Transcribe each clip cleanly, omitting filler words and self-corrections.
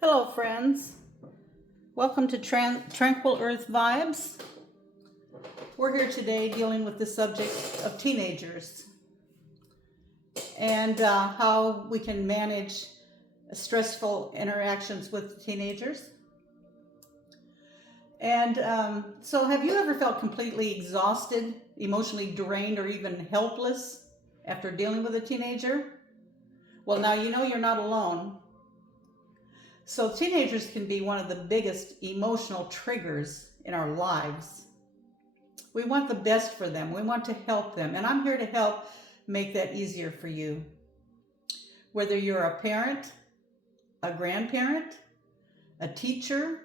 Hello, friends. Welcome to Tranquil Earth Vibes. We're here today dealing with the subject of teenagers and how we can manage stressful interactions with teenagers. And so have you ever felt completely exhausted, emotionally drained, or even helpless after dealing with a teenager? Well, now you know you're not alone. So teenagers can be one of the biggest emotional triggers in our lives. We want the best for them. We want to help them. And I'm here to help make that easier for you. Whether you're a parent, a grandparent, a teacher,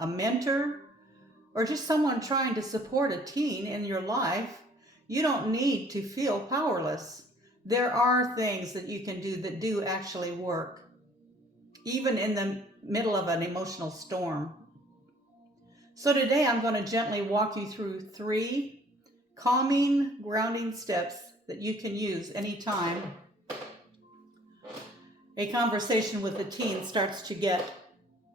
a mentor, or just someone trying to support a teen in your life, you don't need to feel powerless. There are things that you can do that do actually work, even in the middle of an emotional storm. So today I'm going to gently walk you through 3 calming, grounding steps that you can use anytime a conversation with a teen starts to get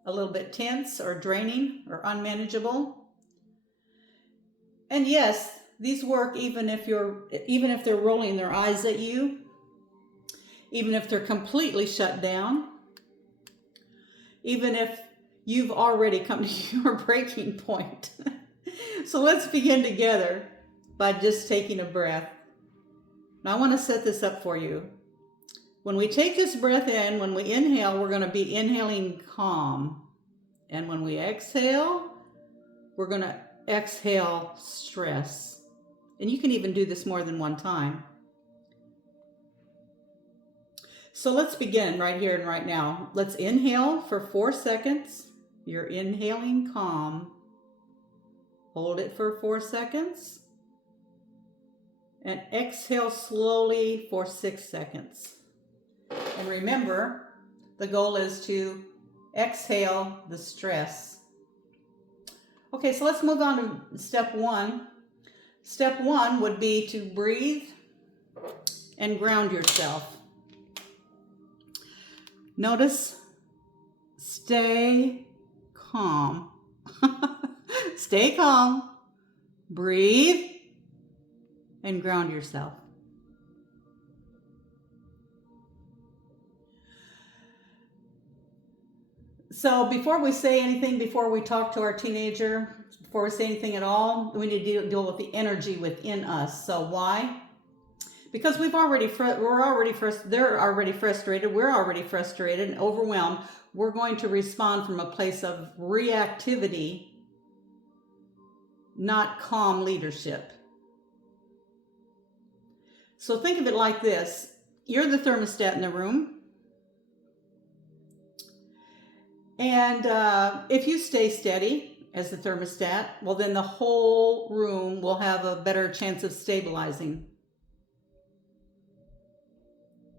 a little bit tense or draining or unmanageable. And yes, these work even if they're rolling their eyes at you, even if they're completely shut down, even if you've already come to your breaking point. So let's begin together by just taking a breath. Now I want to set this up for you. When we take this breath in, when we inhale, we're going to be inhaling calm. And when we exhale, we're going to exhale stress. And you can even do this more than one time. So let's begin right here and right now. Let's inhale for 4 seconds. You're inhaling calm. Hold it for 4 seconds. And exhale slowly for 6 seconds. And remember, the goal is to exhale the stress. Okay, so let's move on to step 1. Step 1 would be to breathe and ground yourself. Notice, stay calm. Stay calm. Breathe and ground yourself. So before we say anything, before we talk to our teenager, before we say anything at all, we need to deal with the energy within us. So why? Because they're already frustrated, we're already frustrated and overwhelmed. We're going to respond from a place of reactivity, not calm leadership. So think of it like this. You're the thermostat in the room. And if you stay steady as the thermostat, well, then the whole room will have a better chance of stabilizing.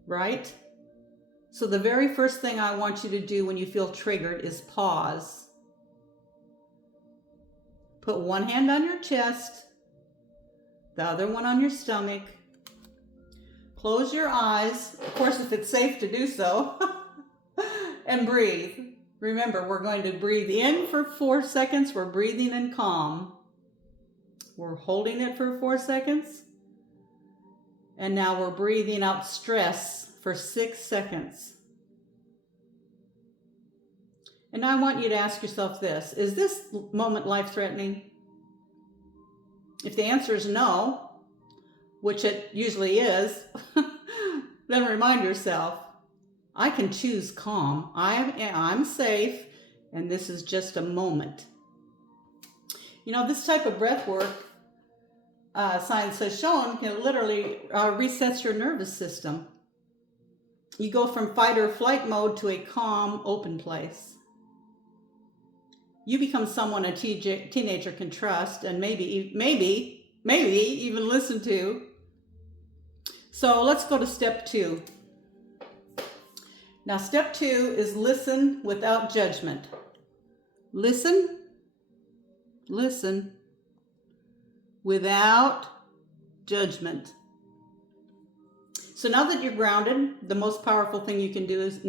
Right? So the very first thing I want you to do when you feel triggered is pause. Put one hand on your chest, the other one on your stomach. Close your eyes, of course, if it's safe to do so, and breathe. Remember, we're going to breathe in for 4 seconds. We're breathing in calm. We're holding it for 4 seconds. And now we're breathing out stress for 6 seconds. And I want you to ask yourself this: is this moment life-threatening? If the answer is no, which it usually is, then remind yourself, I can choose calm. I'm safe, and this is just a moment. You know, this type of breath work, science has shown, literally resets your nervous system. You go from fight or flight mode to a calm, open place. You become someone a teenager can trust and maybe even listen to. So let's go to step 2. Now, step 2 is listen without judgment. Listen without judgment. So now that you're grounded, the most powerful thing you can do is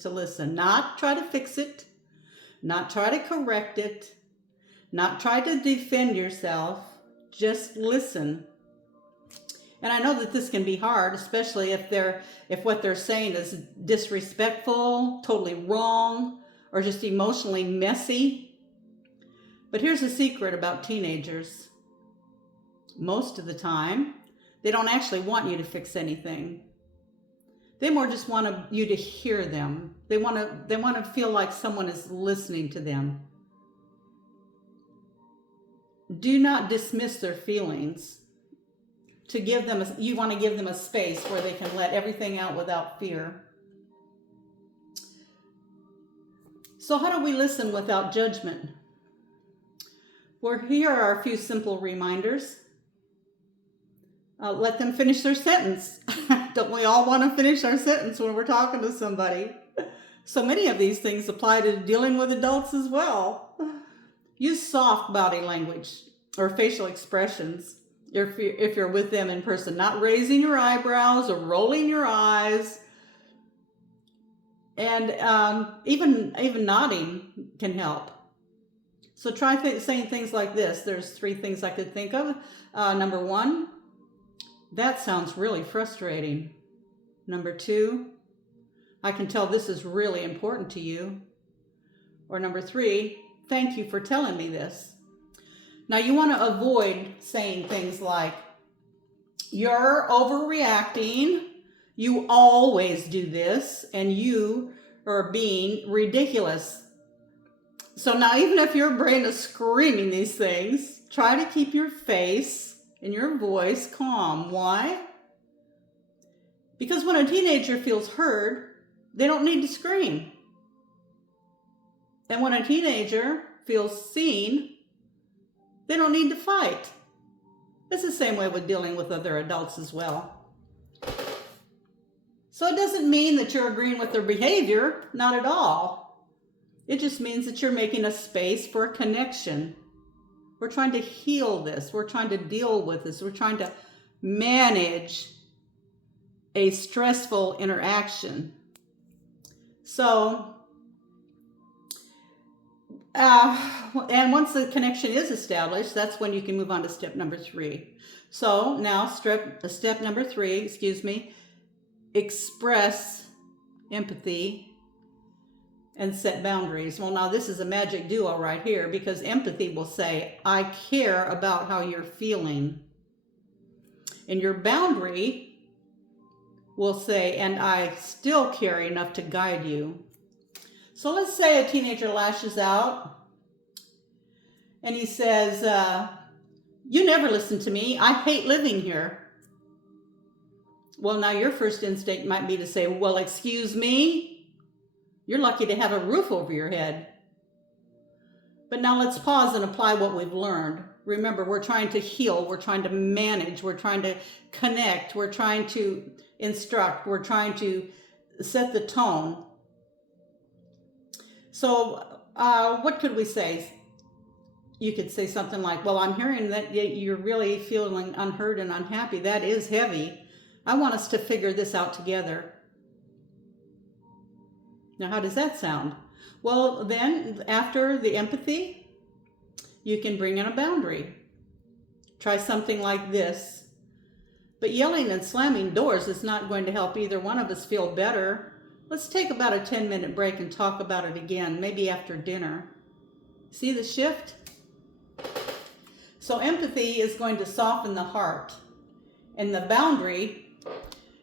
to listen. Not try to fix it, not try to correct it, not try to defend yourself. Just listen. And I know that this can be hard, especially if what they're saying is disrespectful, totally wrong, or just emotionally messy. But here's a secret about teenagers. Most of the time, they don't actually want you to fix anything. They more just want you to hear them. They want to feel like someone is listening to them. Do not dismiss their feelings. You want to give them a space where they can let everything out without fear. So how do we listen without judgment? Well, here are a few simple reminders. Let them finish their sentence. Don't we all want to finish our sentence when we're talking to somebody? So many of these things apply to dealing with adults as well. Use soft body language or facial expressions if you're with them in person. Not raising your eyebrows or rolling your eyes. And even nodding can help. So try saying things like this. There's 3 things I could think of. Number 1, that sounds really frustrating. Number 2, I can tell this is really important to you. Or number 3, thank you for telling me this. Now you want to avoid saying things like, you're overreacting, you always do this, and you are being ridiculous. So now even if your brain is screaming these things, try to keep your face and your voice calm. Why? Because when a teenager feels heard, they don't need to scream. And when a teenager feels seen, they don't need to fight. It's the same way with dealing with other adults as well. So it doesn't mean that you're agreeing with their behavior, not at all. It just means that you're making a space for a connection. We're trying to heal this. We're trying to deal with this. We're trying to manage a stressful interaction. So, and once the connection is established, that's when you can move on to step number 3. So now step number 3, express empathy and set boundaries. Well, now this is a magic duo right here, because empathy will say, I care about how you're feeling. And your boundary will say, and I still care enough to guide you. So let's say a teenager lashes out and he says, you never listen to me. I hate living here. Well, now your first instinct might be to say, well, excuse me? You're lucky to have a roof over your head. But now let's pause and apply what we've learned. Remember, we're trying to heal. We're trying to manage. We're trying to connect. We're trying to instruct. We're trying to set the tone. So what could we say? You could say something like, well, I'm hearing that you're really feeling unheard and unhappy. That is heavy. I want us to figure this out together. Now, how does that sound? Well, then after the empathy, you can bring in a boundary. Try something like this. But yelling and slamming doors is not going to help either one of us feel better. Let's take about a 10-minute break and talk about it again, maybe after dinner. See the shift? So empathy is going to soften the heart, and the boundary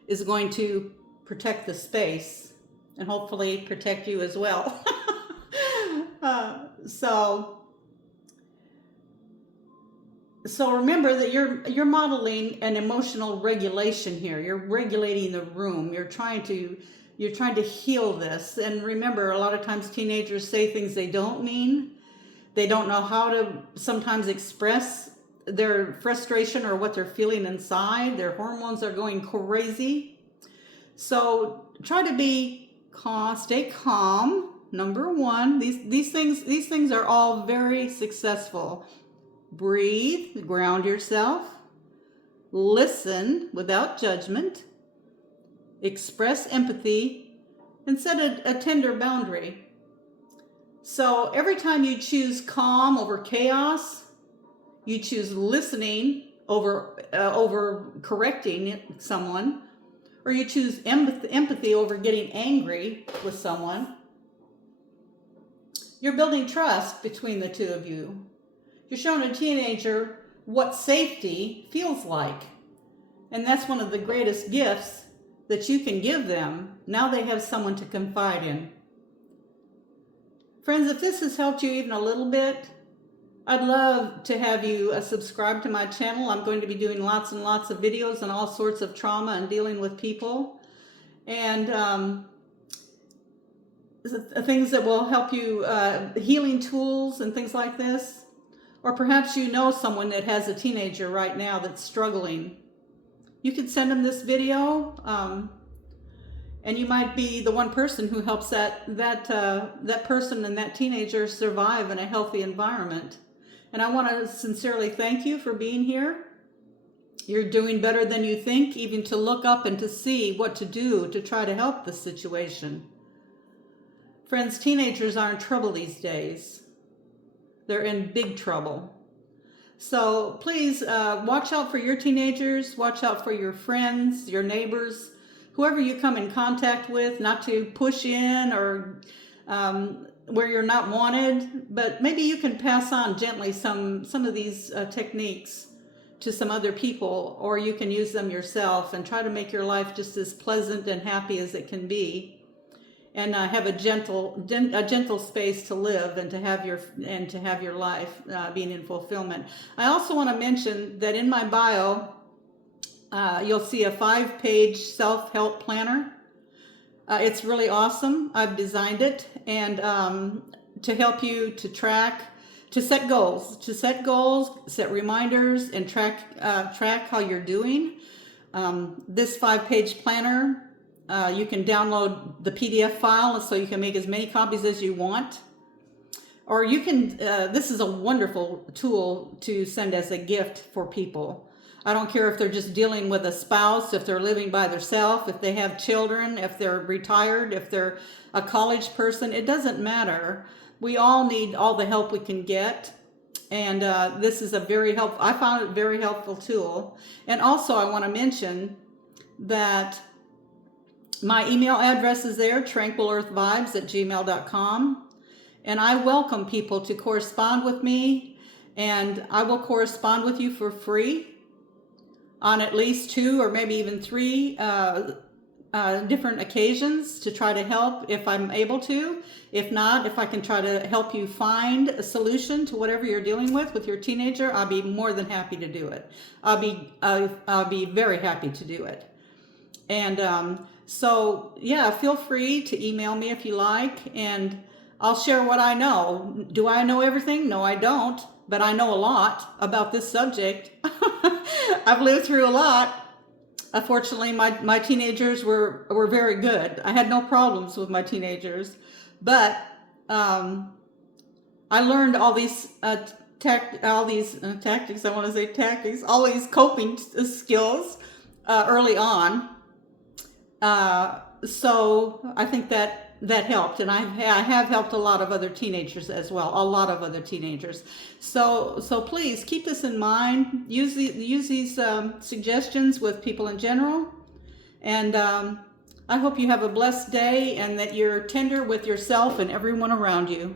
is going to protect the space and hopefully protect you as well. So remember that you're modeling an emotional regulation here. You're regulating the room. You're trying to heal this. And remember, a lot of times teenagers say things they don't mean. They don't know how to sometimes express their frustration or what they're feeling inside. Their hormones are going crazy. So try to be calm, stay calm. Number 1, these things are all very successful. Breathe, ground yourself, listen without judgment, express empathy, and set a tender boundary. So every time you choose calm over chaos, you choose listening over correcting someone, or you choose empathy over getting angry with someone, you're building trust between the two of you. You're showing a teenager what safety feels like. And that's one of the greatest gifts that you can give them. Now they have someone to confide in. Friends, if this has helped you even a little bit, I'd love to have you subscribe to my channel. I'm going to be doing lots and lots of videos on all sorts of trauma and dealing with people. And things that will help you, healing tools and things like this. Or perhaps you know someone that has a teenager right now that's struggling. You could send them this video, and you might be the one person who helps that person and that teenager survive in a healthy environment. And I want to sincerely thank you for being here. You're doing better than you think, even to look up and to see what to do to try to help the situation. Friends, teenagers are in trouble these days. They're in big trouble. So please watch out for your teenagers, watch out for your friends, your neighbors, whoever you come in contact with, not to push in or where you're not wanted, but maybe you can pass on gently some of these techniques to some other people, or you can use them yourself and try to make your life just as pleasant and happy as it can be, and have a gentle space to live and to have your life being in fulfillment. I also want to mention that in my bio, you'll see a 5-page self-help planner. It's really awesome. I've designed it, and to help you to track, to set goals, set reminders, and track how you're doing. This 5-page planner, you can download the PDF file so you can make as many copies as you want. Or you can, this is a wonderful tool to send as a gift for people. I don't care if they're just dealing with a spouse, if they're living by themselves, if they have children, if they're retired, if they're a college person, it doesn't matter. We all need all the help we can get. And this is a I found it a very helpful tool. And also I want to mention that my email address is there, tranquilearthvibes@gmail.com. And I welcome people to correspond with me, and I will correspond with you for free on at least 2 or maybe even 3 different occasions to try to help if I'm able to. If not, if I can try to help you find a solution to whatever you're dealing with your teenager, I'll be more than happy to do it. I'll be very happy to do it. And so yeah, feel free to email me if you like, and I'll share what I know. Do I know everything? No, I don't, but I know a lot about this subject. I've lived through a lot. Fortunately, my teenagers were very good. I had no problems with my teenagers, but I learned all these tactics. I want to say tactics. All these coping skills early on. So I think that helped, and I have helped a lot of other teenagers as well, So please keep this in mind. Use these suggestions with people in general, and I hope you have a blessed day and that you're tender with yourself and everyone around you.